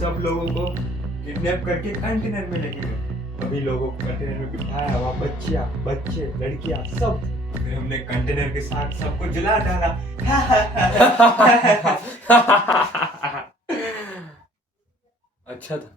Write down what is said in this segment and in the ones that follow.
सब लोगों को किडनैप करके कंटेनर में लेके गए। अभी लोगों को कंटेनर में बिठाया, वहाँ बच्चियाँ, बच्चे, लड़कियाँ सब। फिर हमने कंटेनर के साथ सबको जला डाला। अच्छा था।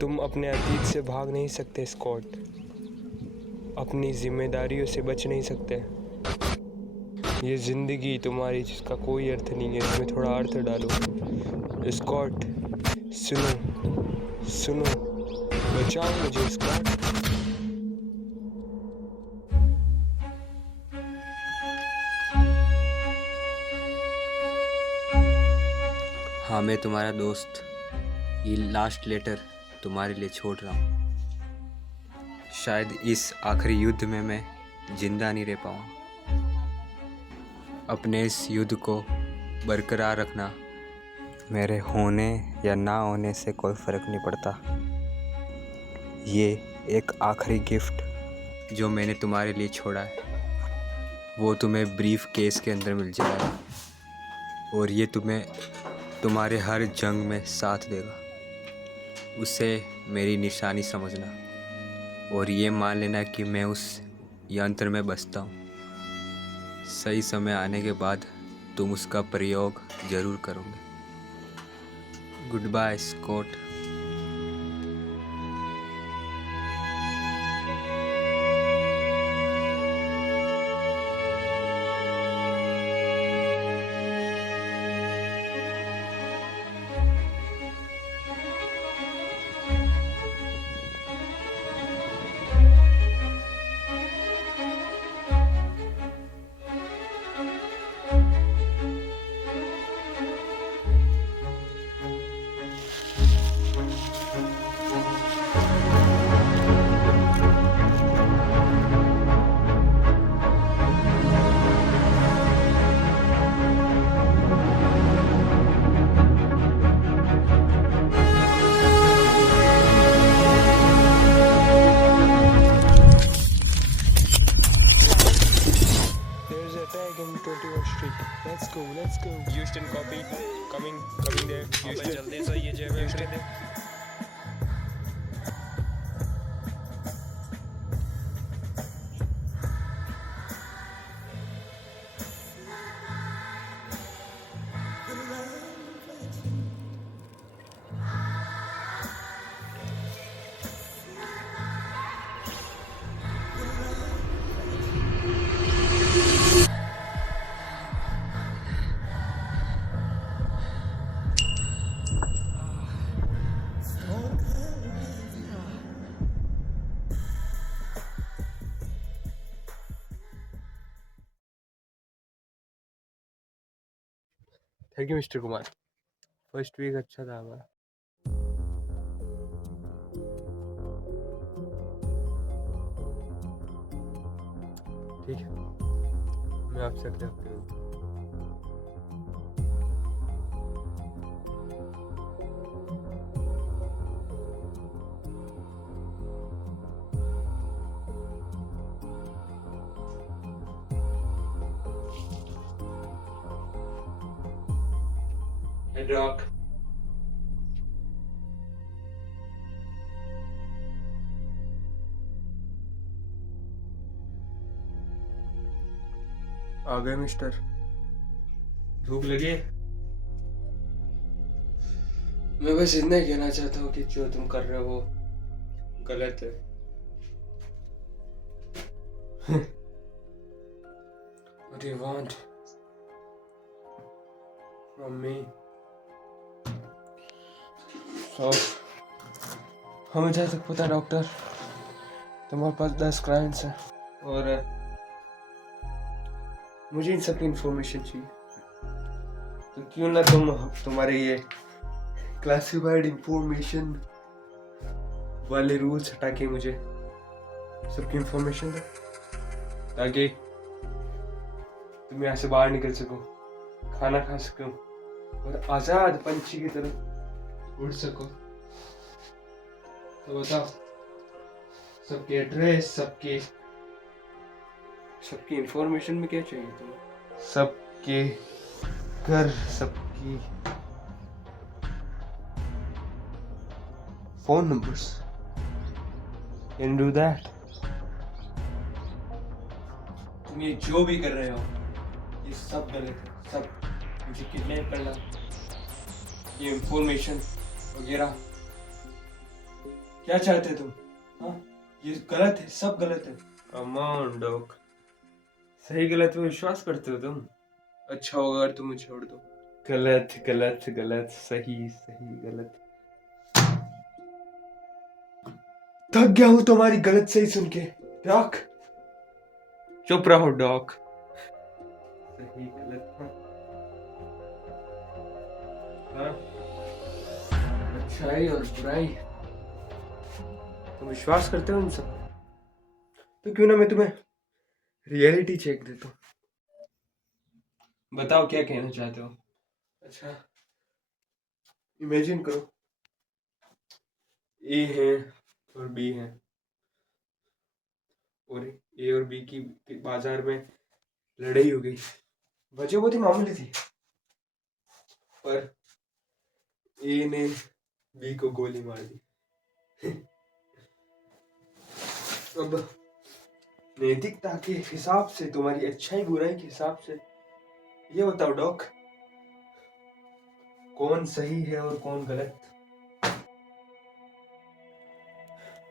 तुम अपने अतीत से भाग नहीं सकते स्कॉट, अपनी जिम्मेदारियों से बच नहीं सकते। ये जिंदगी तुम्हारी जिसका कोई अर्थ नहीं है, इसमें थोड़ा अर्थ डालो। स्कॉट सुनो सुनो, बचाओ मुझे स्कॉट। हाँ, मैं तुम्हारा दोस्त ये लास्ट लेटर तुम्हारे लिए छोड़ रहा हूँ। शायद इस आखिरी युद्ध में मैं जिंदा नहीं रह पाऊँ। अपने इस युद्ध को बरकरार रखना। मेरे होने या ना होने से कोई फ़र्क नहीं पड़ता। ये एक आखिरी गिफ्ट जो मैंने तुम्हारे लिए छोड़ा है, वो तुम्हें ब्रीफ केस के अंदर मिल जाएगा और ये तुम्हें तुम्हारे हर जंग में साथ देगा। उसे मेरी निशानी समझना और ये मान लेना कि मैं उस यंत्र में बसता हूँ। सही समय आने के बाद तुम उसका प्रयोग ज़रूर करोगे। Goodbye Scott. Let's go. Houston copy. Coming there. Houston. जल्दी से ये जो Houston. Thank you mister Kumar. First week अच्छा था हमारा। ठीक है, मैं आपसे अगले हफ्ते मिलूंगा। Rock. आ गए मिस्टर। भूख लगी है? मैं बस इतना ही कहना चाहता हूँ कि जो तुम कर रहे हो वो गलत है। What do you want from me? So, हमें जहाँ तक पता है डॉक्टर, तुम्हारे पास 10 क्लाइंट्स हैं और मुझे इन सब की इंफॉर्मेशन चाहिए। तो क्यों ना तुम्हारे ये क्लासिफाइड इंफॉर्मेशन वाले रूल्स हटा के मुझे सबकी इंफॉर्मेशन दो, ताकि तुम यहाँ से बाहर निकल सको, खाना खा सको और आजाद पंछी की तरह उड़ सको। तो बताओ, सबके एड्रेस, सबकी इंफॉर्मेशन में क्या चाहिए तुम्हें? सबके घर, सबकी phone numbers. Can do that? तुम ये जो भी कर रहे हो ये सब गलत है, सब। मुझे किडनैप करना, ये इंफॉर्मेशन वगैरह, क्या चाहते तुम? हाँ, ये गलत है, सब गलत है। कमान डॉग, सही गलत में विश्वास करते हो तुम? अच्छा होगा अगर तुम मुझे छोड़ दो। गलत गलत गलत, सही सही गलत। थक गया हूं तुम्हारी गलत सही सुन के डॉग। चुप रहो डॉग। सही गलत। हाँ, अच्छाई और बुराई, तुम विश्वास करते हो इन सब? तो क्यों ना मैं तुम्हें रियलिटी चेक देता हूँ। बताओ क्या कहना चाहते हो? अच्छा, इमेजिन करो ए है और बी है, और ए और बी की बाजार में लड़ाई हो गई। वजह बहुत ही मामूली थी, पर ए ने बी को गोली मार दी। अब नैतिकता के हिसाब से, तुम्हारी अच्छाई बुराई के हिसाब से ये बताओ डॉक, कौन सही है और कौन गलत?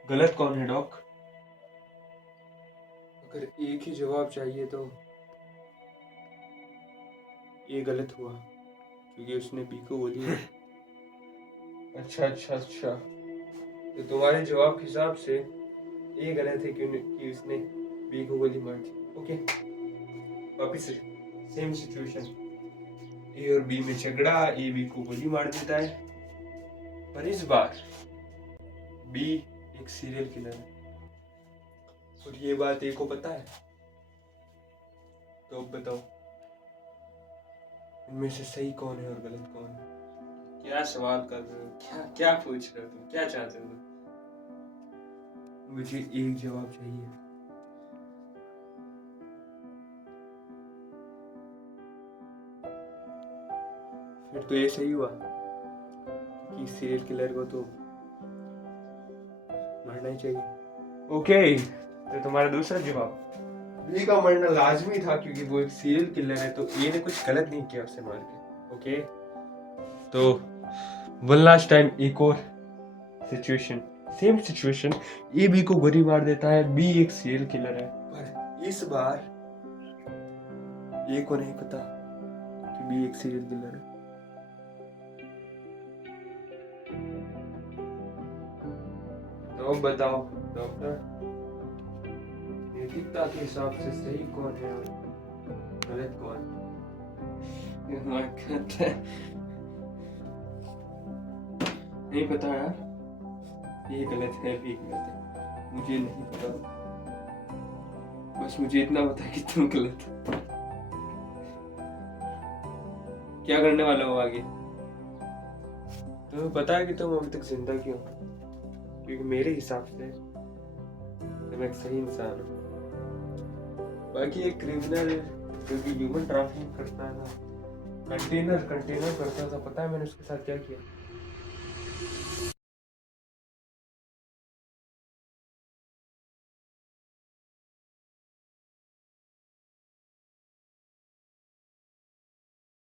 गलत कौन है डॉक? अगर एक ही जवाब चाहिए तो ये गलत हुआ क्योंकि उसने बी को गोली मारी। अच्छा अच्छा अच्छा, तो तुम्हारे जवाब के हिसाब से ये गलत है कि उसने बी को गोली मार दी। ओके, वापिस सेम सिचुएशन, ए और बी में झगड़ा, ए बी को गोली मार देता है, पर इस बार बी एक सीरियल किलर है और ये बात ए को पता है। तो अब बताओ, इनमें से सही कौन है और गलत कौन है? क्या सवाल कर रहे हो? क्या पूछ रहे हो तुम? क्या चाहते हो? मुझे एक जवाब चाहिए। फिर तो ये सही हुआ कि सीरियल किलर को तो मरना ही चाहिए। ओके, तो तुम्हारा दूसरा जवाब, बी का मरना लाजमी था क्योंकि वो एक सीरियल किलर है, तो ए ने कुछ गलत नहीं किया उसे मार के। ओके, तो वन लास्ट टाइम एक और situation, same situation, A B को गोली मार देता है, बी एक सीरियल किलर है, पर इस बार ए को नहीं पता कि बी एक सीरियल किलर है। तो बताओ डॉक्टर, नैतिकता के हिसाब से सही कौन है और गलत कौन? नहीं पता यार, ये गलत है, भी गलत है, मुझे नहीं पता। बस मुझे इतना पता है कि तुम गलत हो। क्या करने वाला हो आगे? तुम्हें पता है कि तुम अभी तक जिंदा क्यों? क्योंकि मेरे हिसाब से तुम एक सही इंसान हो। बाकी एक क्रिमिनल जो कि ह्यूमन ट्रैफिकिंग करता है ना, कंटेनर करता था, पता है मैंने उसके साथ क्या किया?